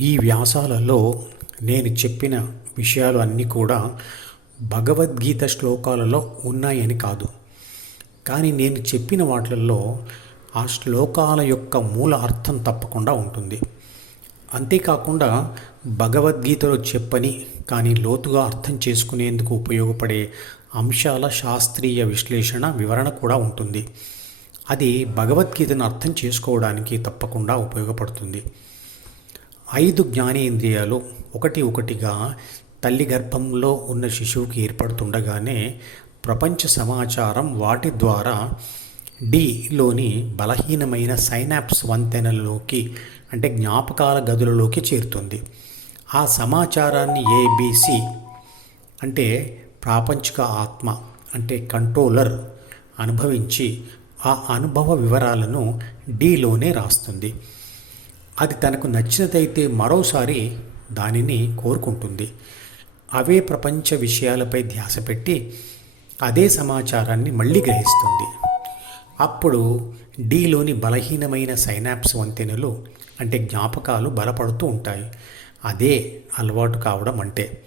ఈ వ్యాసాలలో నేను చెప్పిన విషయాలు అన్నీ కూడా భగవద్గీత శ్లోకాలలో ఉన్నాయని కాదు. కానీ నేను చెప్పిన వాటిల్లో ఆ శ్లోకాల యొక్క మూల అర్థం తప్పకుండా ఉంటుంది. అంతేకాకుండా భగవద్గీతలో చెప్పని కానీ లోతుగా అర్థం చేసుకునేందుకు ఉపయోగపడే అంశాల శాస్త్రీయ విశ్లేషణ వివరణ కూడా ఉంటుంది. అది భగవద్గీతను అర్థం చేసుకోవడానికి తప్పకుండా ఉపయోగపడుతుంది. ఐదు జ్ఞానేంద్రియాలు ఒకటి ఒకటిగా తల్లి గర్భంలో ఉన్న శిశువుకి ఏర్పడుతుండగానే ప్రపంచ సమాచారం వాటి ద్వారా డిలోని బలహీనమైన సైనాప్స్ వంతెనలోకి అంటే జ్ఞాపకాల గదులలోకి చేరుతుంది. ఆ సమాచారాన్ని ఏబిసి అంటే ప్రాపంచిక ఆత్మ అంటే కంట్రోలర్ అనుభవించి ఆ అనుభవ వివరాలను డిలోనే రాస్తుంది. అది తనకు నచ్చినదైతే మరోసారి దానిని కోరుకుంటుంది. అవే ప్రపంచ విషయాలపై ధ్యాస పెట్టి అదే సమాచారాన్ని మళ్ళీ గ్రహిస్తుంది. అప్పుడు డీలోని బలహీనమైన సైనాప్స్ వంతెనలు అంటే జ్ఞాపకాలు బలపడుతూ ఉంటాయి. అదే అలవాటు కావడం అంటే.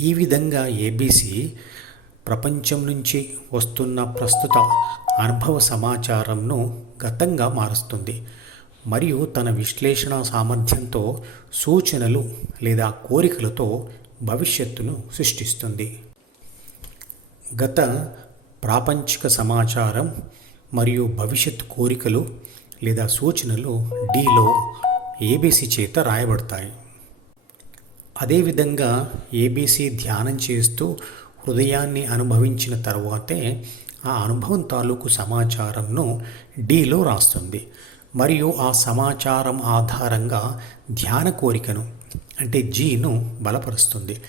ఈ విధంగా ఏబీసీ ప్రపంచం నుంచి వస్తున్న ప్రస్తుత అనుభవ సమాచారంను గతంగా మారుస్తుంది. మరియు తన విశ్లేషణ సామర్థ్యంతో సూచనలు లేదా కోరికలతో భవిష్యత్తును సృష్టిస్తుంది. గత ప్రాపంచిక సమాచారం మరియు భవిష్యత్ కోరికలు లేదా సూచనలు డీలో ఏబీసీ చేత రాయబడతాయి. అదేవిధంగా ఏబీసీ ధ్యానం చేస్తూ హృదయాన్ని అనుభవించిన తర్వాతే ఆ అనుభవం తాలూకు సమాచారంను డిలో రాస్తుంది. మరియు ఆ సమాచారం ఆధారంగా ధ్యాన కోరికను అంటే జీను బలపరుస్తుంది.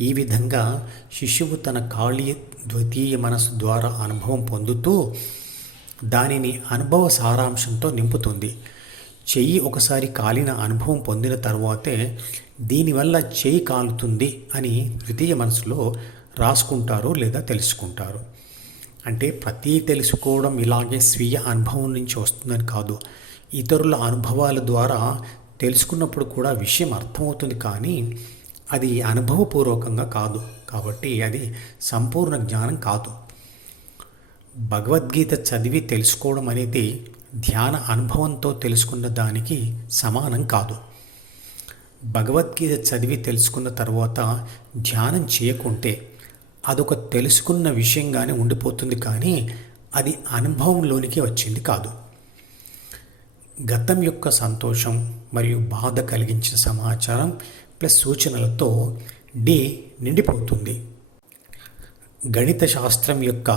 ఈ విధంగా శిశువు తన ఖాళీ ద్వితీయ మనసు ద్వారా అనుభవం పొందుతూ దానిని అనుభవ సారాంశంతో నింపుతుంది. చెయ్యి ఒకసారి కాలిన అనుభవం పొందిన తర్వాతే దీనివల్ల చేయి కాలుతుంది అని ద్వితీయ మనసులో రాసుకుంటారు లేదా తెలుసుకుంటారు. అంటే ప్రతి తెలుసుకోవడం ఇలాగే స్వీయ అనుభవం నుంచి వస్తుందని కాదు. ఇతరుల అనుభవాల ద్వారా తెలుసుకున్నప్పుడు కూడా విషయం అర్థమవుతుంది కానీ అది అనుభవపూర్వకంగా కాదు. కాబట్టి అది సంపూర్ణ జ్ఞానం కాదు. భగవద్గీత చదివి తెలుసుకోవడం అనేది ధ్యాన అనుభవంతో తెలుసుకున్న దానికి సమానం కాదు. భగవద్గీత చదివి తెలుసుకున్న తర్వాత ధ్యానం చేయకుంటే అదొక తెలుసుకున్న విషయంగానే ఉండిపోతుంది కానీ అది అనుభవంలోనికి వచ్చింది కాదు. గతం యొక్క సంతోషం మరియు బాధ కలిగించిన సమాచారం ప్లస్ సూచనలతో డి నిండిపోతుంది. గణిత శాస్త్రం యొక్క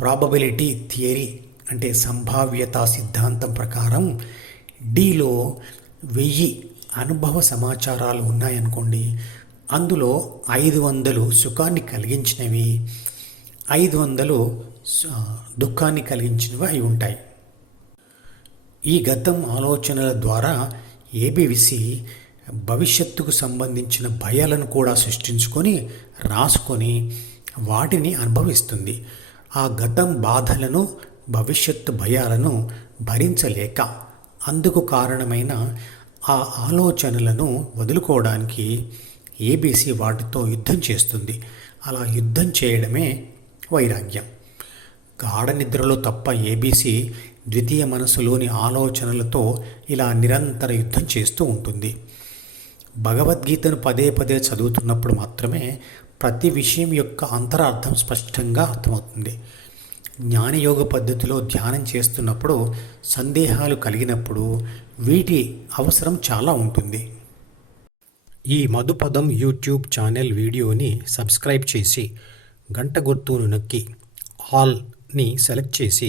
ప్రాబబిలిటీ థియరీ అంటే సంభావ్యత సిద్ధాంతం ప్రకారం డిలో వెయ్యి అనుభవ సమాచారాలు ఉన్నాయనుకోండి. అందులో ఐదు వందలు సుఖాన్ని కలిగించినవి ఐదు వందలు దుఃఖాన్ని కలిగించినవి అయి ఉంటాయి. ఈ గతం ఆలోచనల ద్వారా ఏబివిసి భవిష్యత్తుకు సంబంధించిన భయాలను కూడా సృష్టించుకొని రాసుకొని వాటిని అనుభవిస్తుంది. ఆ గతం బాధలను భవిష్యత్తు భయాలను భరించలేక అందుకు కారణమైన ఆ ఆలోచనలను వదులుకోవడానికి ఏబీసీ వాటితో యుద్ధం చేస్తుంది. అలా యుద్ధం చేయడమే వైరాగ్యం. గాఢ నిద్రలో తప్ప ఏబీసీ ద్వితీయ మనసులోని ఆలోచనలతో ఇలా నిరంతర యుద్ధం చేస్తూ ఉంటుంది. భగవద్గీతను పదే పదే చదువుతున్నప్పుడు మాత్రమే ప్రతి విషయం యొక్క అంతరార్థం స్పష్టంగా అర్థమవుతుంది. జ్ఞానయోగ పద్ధతిలో ధ్యానం చేస్తున్నప్పుడు సందేహాలు కలిగినప్పుడు వీటి అవసరం చాలా ఉంటుంది. ఈ మధుపదం యూట్యూబ్ ఛానల్ వీడియోని సబ్స్క్రైబ్ చేసి గంట గుర్తును నొక్కి ఆల్ని సెలెక్ట్ చేసి